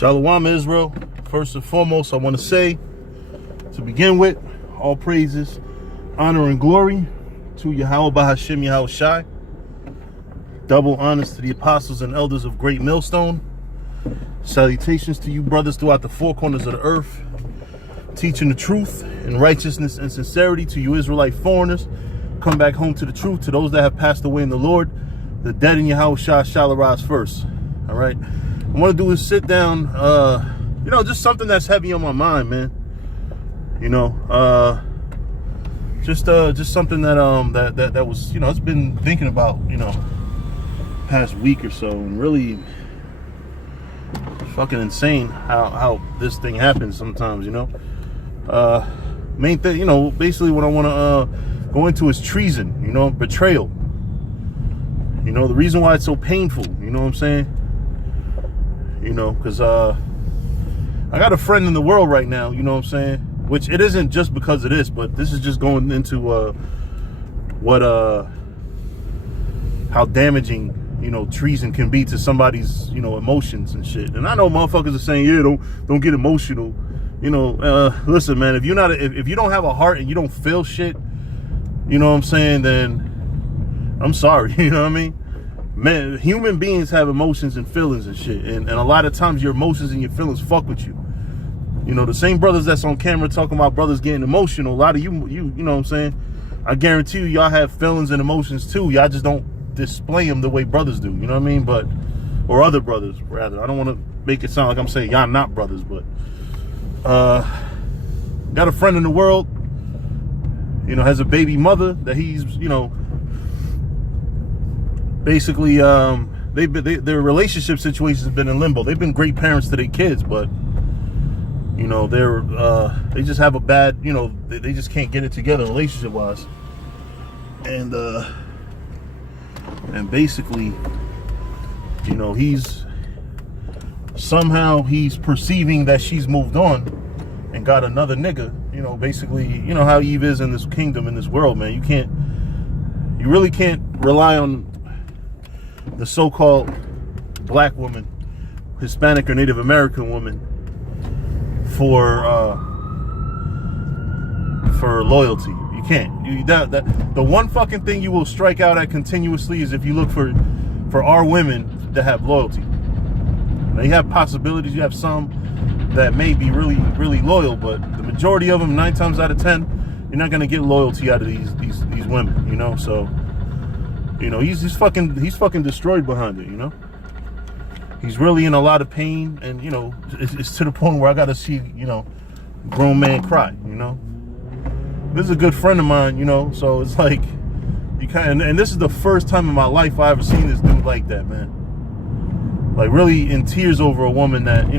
Shalom Israel. First and foremost, I want to say, to begin with, all praises, honor, and glory to Yahweh Bahashim Yahweh Shai. Double honors to the apostles and elders of Great Millstone. Salutations to you brothers throughout the four corners of the earth, teaching the truth in righteousness and sincerity to you Israelite foreigners. Come back home to the truth. To those that have passed away in the Lord, the dead in Yahweh Shai shall arise first. All right. What I want to do is sit down, just something that's heavy on my mind, man. Just something that was, it's been thinking about, past week or so, and really fucking insane how this thing happens sometimes, main thing, basically what I want to go into is treason, betrayal. The reason why it's so painful, you know what I'm saying? Because I got a friend in the world right now, you know what I'm saying? Which it isn't just because of this, but this is just going into how damaging, treason can be to somebody's, emotions and shit. And I know motherfuckers are saying, yeah, don't get emotional. Listen, man, if you don't have a heart and you don't feel shit, you know what I'm saying, then I'm sorry, you know what I mean? Man, human beings have emotions and feelings and shit, and a lot of times your emotions and your feelings fuck with you. The same brothers that's on camera talking about brothers getting emotional, a lot of you know what I'm saying? I guarantee you, y'all have feelings and emotions too. Y'all just don't display them the way brothers do, you know what I mean? Or other brothers, rather. I don't want to make it sound like I'm saying y'all not brothers, but got a friend in the world, has a baby mother that he's, basically, their relationship situations have been in limbo. They've been great parents to their kids, but they just have a bad, they just can't get it together relationship wise. And basically, he's perceiving that she's moved on and got another nigga. Basically, how Eve is in this kingdom, in this world, man. You really can't rely on the so-called black woman, Hispanic or Native American woman for loyalty. You can't. The one fucking thing you will strike out at continuously is if you look for our women to have loyalty. Now, you have possibilities. You have some that may be really, really loyal, but the majority of them, 9 times out of 10, you're not gonna get loyalty out of these women. So. He's fucking destroyed behind it, He's really in a lot of pain, and, it's to the point where I gotta see, grown man cry, This is a good friend of mine, so it's like, you kind of, and this is the first time in my life I ever seen this dude like that, man. Like, really in tears over a woman that,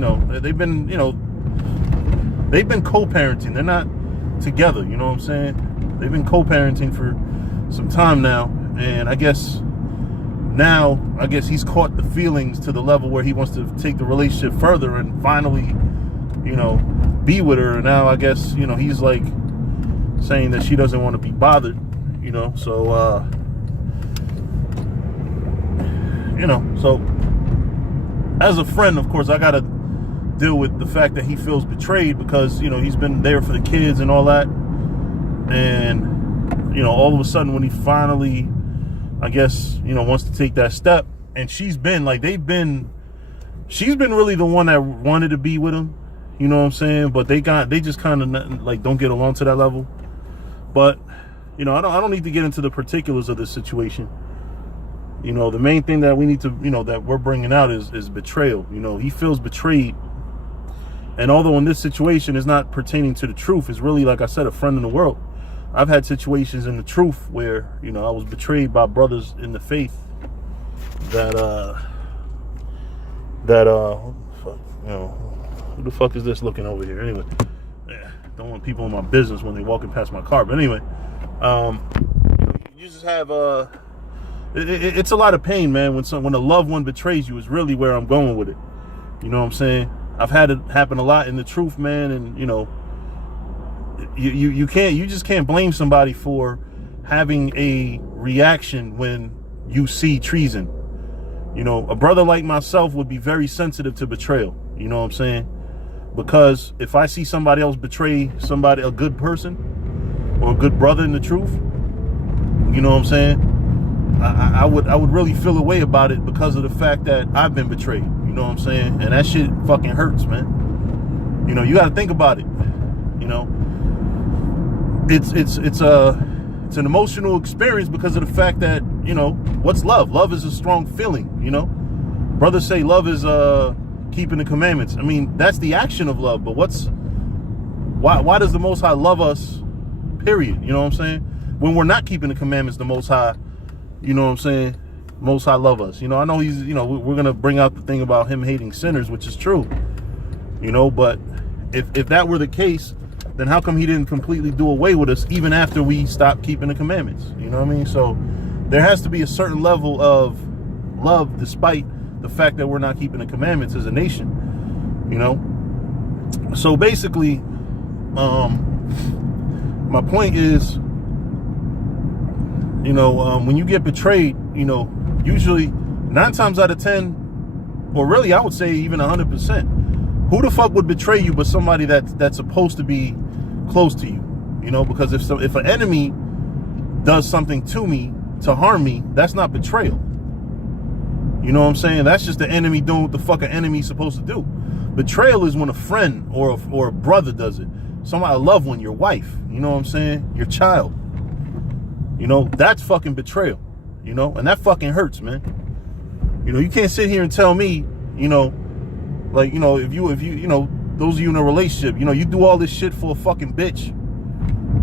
they've been co-parenting. They're not together, you know what I'm saying? They've been co-parenting for some time now. And I guess he's caught the feelings to the level where he wants to take the relationship further and finally, be with her. And now I guess, he's like saying that she doesn't want to be bothered, so, so as a friend, of course, I got to deal with the fact that he feels betrayed because, he's been there for the kids and all that. And, all of a sudden when he finally, I guess, wants to take that step, and she's been really the one that wanted to be with him, you know what I'm saying? But they just kind of like don't get along to that level. But, I don't need to get into the particulars of this situation. The main thing that we need to, that we're bringing out is betrayal. He feels betrayed. And although in this situation is not pertaining to the truth, it's really, like I said, a friend in the world. I've had situations in the truth where, I was betrayed by brothers in the faith that, who the fuck is this looking over here? Anyway, don't want people in my business when they're walking past my car. But anyway, you just have, it's a lot of pain, man, when a loved one betrays you is really where I'm going with it. You know what I'm saying? I've had it happen a lot in the truth, man, and, you just can't blame somebody for having a reaction when you see treason. You know, a brother like myself would be very sensitive to betrayal. You know what I'm saying? Because if I see somebody else betray somebody, a good person or a good brother in the truth, you know what I'm saying? I would really feel a way about it because of the fact that I've been betrayed. You know what I'm saying? And that shit fucking hurts, man. You know, you got to think about it. You know, it's an emotional experience because of the fact that, you know, what's love? Love is a strong feeling. You know, brothers say love is keeping the commandments. I mean, that's the action of love. But why does the Most High love us? Period. You know what I'm saying? When we're not keeping the commandments, the Most High, you know what I'm saying? Most High love us. You know, I know he's, you know, we're going to bring out the thing about him hating sinners, which is true. You know, but if that were the case, then how come he didn't completely do away with us even after we stopped keeping the commandments? You know what I mean? So there has to be a certain level of love despite the fact that we're not keeping the commandments as a nation. You know? So basically, my point is, you know, when you get betrayed, you know, usually 9 times out of 10, or really I would say even 100%, who the fuck would betray you but somebody that's supposed to be close to you? You know, because if an enemy does something to me to harm me, that's not betrayal. You know what I'm saying? That's just the enemy doing what the fuck an enemy's supposed to do. Betrayal is when a friend or a brother does it. Somebody, a loved one, your wife, you know what I'm saying? Your child. You know, that's fucking betrayal, you know, and that fucking hurts, man. You know, you can't sit here and tell me, you know, like, you know, if you, you know, those of you in a relationship, you know, you do all this shit for a fucking bitch,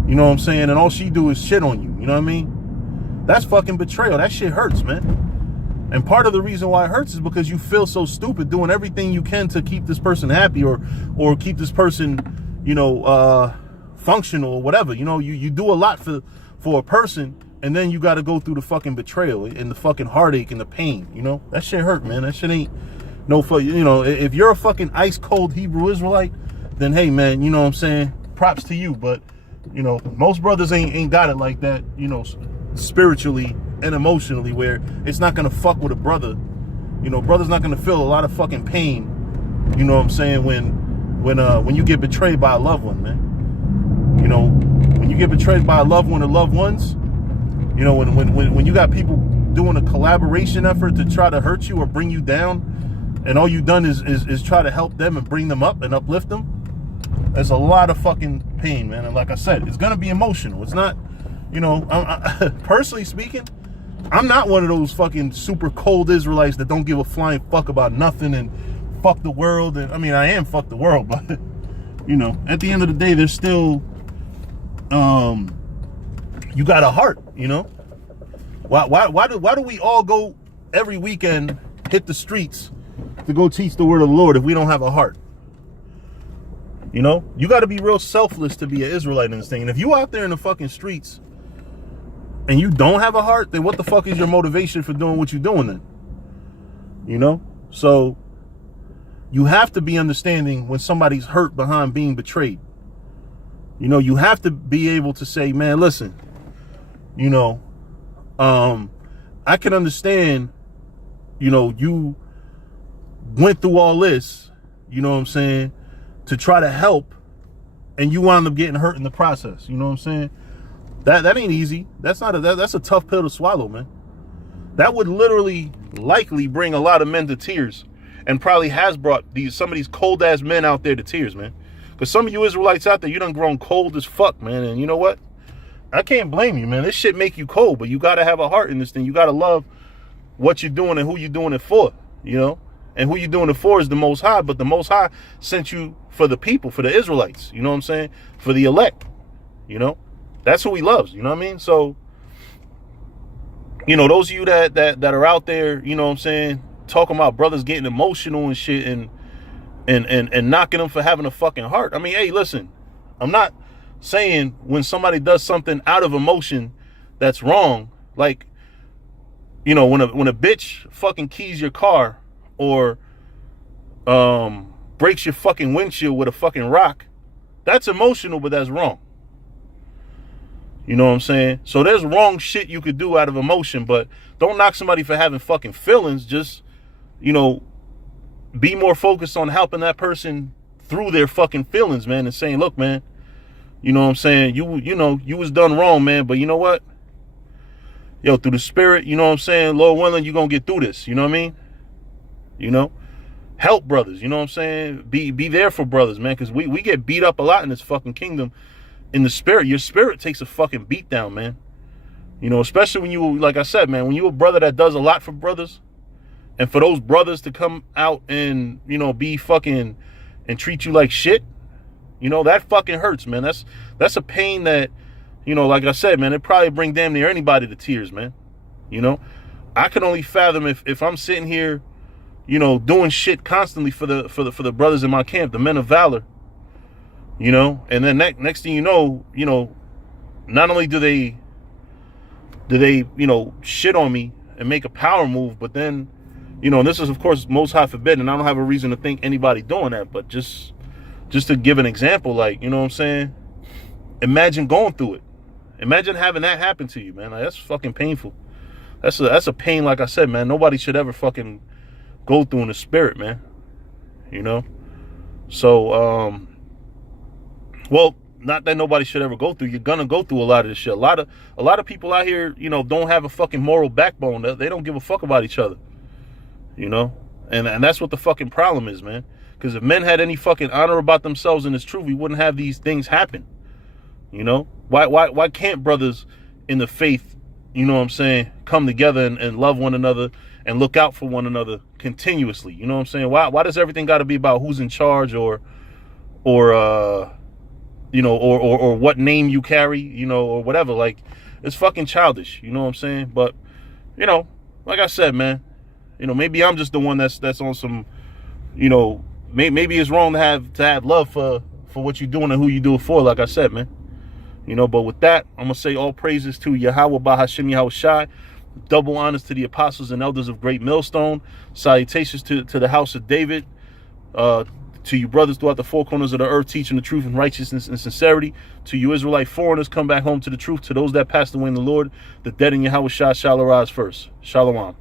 you know what I'm saying? And all she do is shit on you, you know what I mean? That's fucking betrayal. That shit hurts, man. And part of the reason why it hurts is because you feel so stupid doing everything you can to keep this person happy or keep this person, you know, functional or whatever. You know, you do a lot for a person, and then you got to go through the fucking betrayal and the fucking heartache and the pain. You know, that shit hurt, man. That shit ain't no fun. You know, if you're a fucking ice cold Hebrew Israelite, then hey, man, you know what I'm saying? Props to you. But you know, most brothers ain't got it like that. You know, spiritually and emotionally, where it's not gonna fuck with a brother. You know, brother's not gonna feel a lot of fucking pain. You know what I'm saying? When you get betrayed by a loved one, man. You know, when you get betrayed by a loved one or loved ones, you know, when you got people doing a collaboration effort to try to hurt you or bring you down, and all you've done is try to help them and bring them up and uplift them, there's a lot of fucking pain, man. And like I said, it's gonna be emotional. It's not, you know, personally speaking, I'm not one of those fucking super cold Israelites that don't give a flying fuck about nothing and fuck the world. And I mean, I am fuck the world, but you know, at the end of the day, there's still, you got a heart, you know. Why do we all go every weekend, hit the streets to go teach the word of the Lord if we don't have a heart? You know, you got to be real selfless to be an Israelite in this thing. And if you out there in the fucking streets and you don't have a heart, then what the fuck is your motivation for doing what you're doing then? You know? So you have to be understanding when somebody's hurt behind being betrayed. You know, you have to be able to say, man, listen, you know, I can understand, you know, you went through all this, you know what I'm saying, to try to help, and you wound up getting hurt in the process. You know what I'm saying? That ain't easy. That's a tough pill to swallow, man. That would literally likely bring a lot of men to tears, and probably has brought some of these cold ass men out there to tears, man. Because some of you Israelites out there, you done grown cold as fuck, man. And you know what? I can't blame you, man. This shit make you cold, but you got to have a heart in this thing. You got to love what you're doing and who you're doing it for, you know? And who you're doing it for is the Most High, but the Most High sent you for the people, for the Israelites, you know what I'm saying? For the elect, you know? That's who he loves, you know what I mean? So, you know, those of you that are out there, you know what I'm saying, talking about brothers getting emotional and shit and knocking them for having a fucking heart. I mean, hey, listen, I'm not saying when somebody does something out of emotion that's wrong. Like, you know, when a bitch fucking keys your car or breaks your fucking windshield with a fucking rock, that's emotional, but that's wrong. You know what I'm saying? So there's wrong shit you could do out of emotion, but don't knock somebody for having fucking feelings. Just, you know, be more focused on helping that person through their fucking feelings, man, and saying, look, man, you know what I'm saying? You know, you was done wrong, man, but you know what? Yo, through the spirit, you know what I'm saying? Lord willing, you're going to get through this. You know what I mean? You know? Help brothers, you know what I'm saying? Be there for brothers, man, because we get beat up a lot in this fucking kingdom. In the spirit, your spirit takes a fucking beat down, man. You know, especially when you, like I said, man, when you're a brother that does a lot for brothers, and for those brothers to come out and, you know, be fucking and treat you like shit, you know, that fucking hurts, man. That's a pain that, you know, like I said, man, it probably bring damn near anybody to tears, man. You know, I can only fathom if I'm sitting here, you know, doing shit constantly for the brothers in my camp, the men of valor. You know, and then next thing you know, not only do they, you know, shit on me and make a power move, but then, you know, and this is of course most high forbidden, and I don't have a reason to think anybody doing that, but just to give an example, like, you know what I'm saying? Imagine going through it. Imagine having that happen to you, man. Like, that's fucking painful. That's a pain, like I said, man. Nobody should ever fucking go through in the spirit, man. You know? So, well, not that nobody should ever go through. You're gonna go through a lot of this shit. A lot of people out here, you know, don't have a fucking moral backbone. They don't give a fuck about each other. You know? And that's what the fucking problem is, man. Because if men had any fucking honor about themselves and it's true, we wouldn't have these things happen. You know? Why can't brothers in the faith, you know what I'm saying, come together and love one another and look out for one another continuously? You know what I'm saying? Why does everything got to be about who's in charge or you know, or what name you carry, you know, or whatever? Like, it's fucking childish, you know what I'm saying? But, you know, like I said, man, you know, maybe I'm just the one that's on some, you know, maybe it's wrong to have love for what you're doing and who you do it for, like I said, man. You know, but with that, I'm going to say all praises to Yahweh Bahashim Yahweh Shai. Double honors to the apostles and elders of Great Millstone. Salutations to the house of David. To you brothers throughout the four corners of the earth, teaching the truth and righteousness and sincerity. To you Israelite foreigners, come back home to the truth. To those that passed away in the Lord, the dead in Yahweh Shai shall arise first. Shalom.